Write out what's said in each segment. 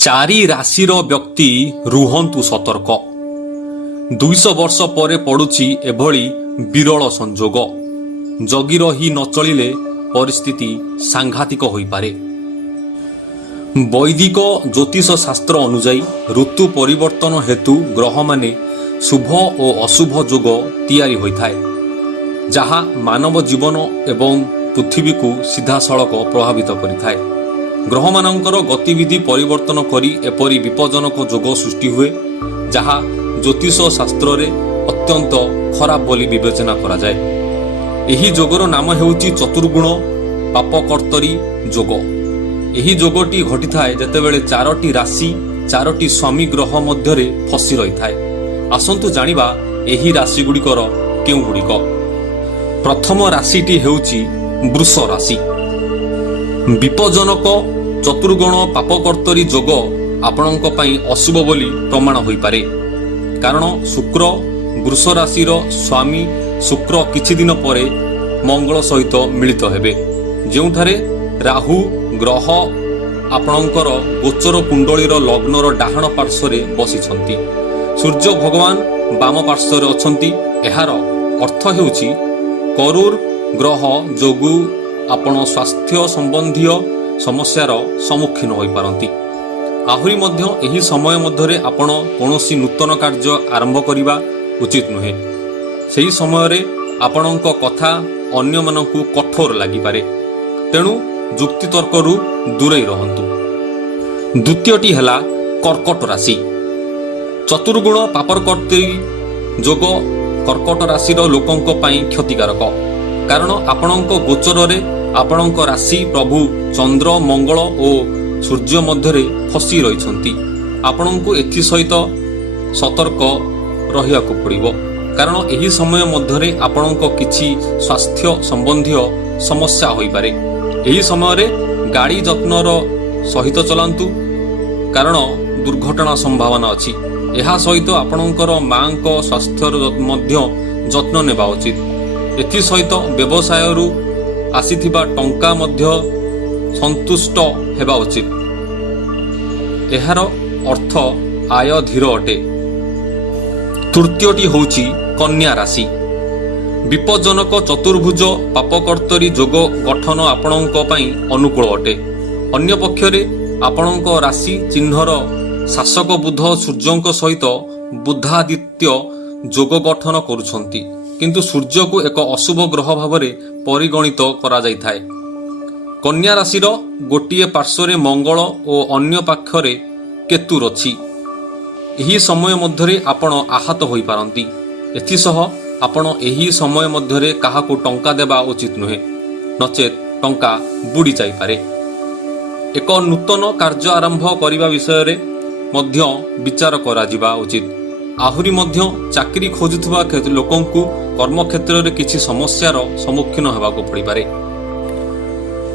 चारि राशिर व्यक्ति रुहंतु सतर्क। 200 वर्ष पर पड़ुछि एभली विरल संजोग। जगी रही न चलिले परिस्थिति सांघातिक होई पारे। वैदिक ज्योतिष शास्त्र अनुसायी ऋतु परिवर्तन हेतु ग्रह माने शुभ और अशुभ जोग तैयारी होइथाय, जहा मानव जीवन एवं पृथ्वी को सीधासलख प्रभावित करिथाय। ग्रह मानकर गतिविधि परिवर्तन करी एपरी विपज्जनक जोग सृष्टि हुए, जहा ज्योतिष शास्त्र रे अत्यंत खराब बोली विवेचना करा जाए। एही जोगर नाम हेउची चतुर्गुण पापकर्तरी जोग। एही जोगटी घटिथाय जेतेबेले चारोटी राशि चारोटी स्वामी ग्रह मध्यरे फसी रहिथाय। आसंतु जानिबा एही राशि गुड़िकर केउ गुड़िक। प्रथम राशिटी हेउची वृष राशि। विपज्जनक चतुर्गुण पापकर्तरी जोग आपणक पई अशुभ बोली प्रमाण होई पारे, कारण शुक्र वृष राशिर स्वामी शुक्र किछि दिन परे मंगल सहित मिलित हेबे, जेउठारे राहु ग्रह आपणकर गोचर कुंडलीर लग्नर डाहाण पार्श्वरे बसिछंती। सूर्य भगवान बाम पार्श्वरे अछंती। एहार अर्थ हेउछि करूर ग्रह जोगु आपण स्वास्थ्य संबंधी समस्यार सम्मुखीन होई पारंती। आहुरी मध्य एही समय मध्यरे आपण कोनोसी नूतन कार्य आरंभ करिबा उचित नुहे। सेही समय रे आपणक कथा अन्य मानकु कठोर लागि पारे, तेणु जुक्ति तर्करु दूरे रहंतु। द्वितीयटी हला कर्कट राशि। चतुर्गुण पापकर्तरी जोग कर्कट राशिर लोकंक पई क्षतिकारक, कारण आपणक गोचर रे आपणक राशि प्रभु चंद्र मंगल और सूर्य मध्यरे फसी रहिछंती। आपणको एथि सहित सतर्क रहियाको पड़िबो, कारण एही समय मध्यरे आपणको किछि स्वास्थ्य संबंधी समस्या होई पारे। एही समय रे गाड़ी जत्नर सहित चलांतु, कारण दुर्घटना संभावना अछि। एहा सहित आपणकर मांको स्वास्थ्यर मध्य जत्न नेबा उचित। एथि सहित व्यवसायरु आसीथिबा टंका मध्य संतुष्ट हेबा उचित। एहार अर्थ आय धीर अटे। तृतीयटी होउची कन्या राशि। विपज्जनक चतुर्भुज पापकर्तरी जोग गठन आपणक पई अनुकूल अटे। अन्य पक्षरे आपणक राशि चिन्हर शासक बुध सूर्यंक सहित बुधादित्य जोग गठन करुछंती, किंतु सूर्य को एक अशुभ ग्रह भावरे परिगणित करा जाइथाय। कन्या राशिर गोटिए पार्श्वरे मंगल और अन्य पाखरे केतु अछि। एही समय मध्यरे आपण आहत होई पारंती। एथिसह आपण एही समय मध्यरे काहाको टंका देबा उचित नुहे, नचेत टंका बुडी जाई पारे। एक नूतन कार्य आरंभ करिबा विषय रे मध्य विचार करा जिबा उचित। आहुरी मध्य चाकरी खोजुथुबा लोकंकु कर्म क्षेत्र रे किछि समस्यार सम्मुखीन हेबाको पड़ी पारे।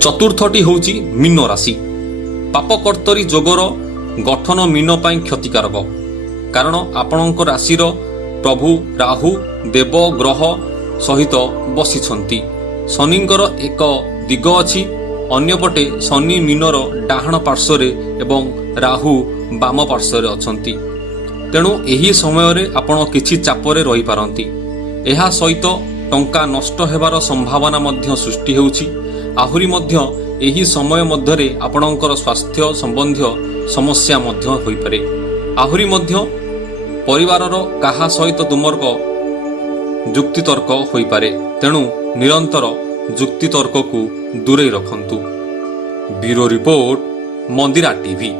चतुर्थटी होउची मीन राशि। पापकर्तरी जोगर गठन मीन पई क्षतिकारक, कारण आपणक राशिर प्रभु राहु देव ग्रह सहित बसिछंती। शनिंकर एक दिग अछि, अन्यपटे शनि मीनर डाहाण पार्श्वरे एवं राहु बाम पार्श्वरे अछंती। तेणु एही समय रे आपण किछि चापरे रही पारंती। एहा सहित टंका नष्ट हेबार संभावना मध्य सृष्टि हेउछि। आहुरी मध्य एही समय मध्यरे आपणकर स्वास्थ्य संबंधी समस्या मध्य होई पारे। आहुरी मध्य परिवारर काहा सहित तुमर जुक्ति तर्क होई पारे, तेणु निरंतर जुक्ति तर्क को दूरे रखंतु। ब्यूरो रिपोर्ट, मंदिरा टीवी।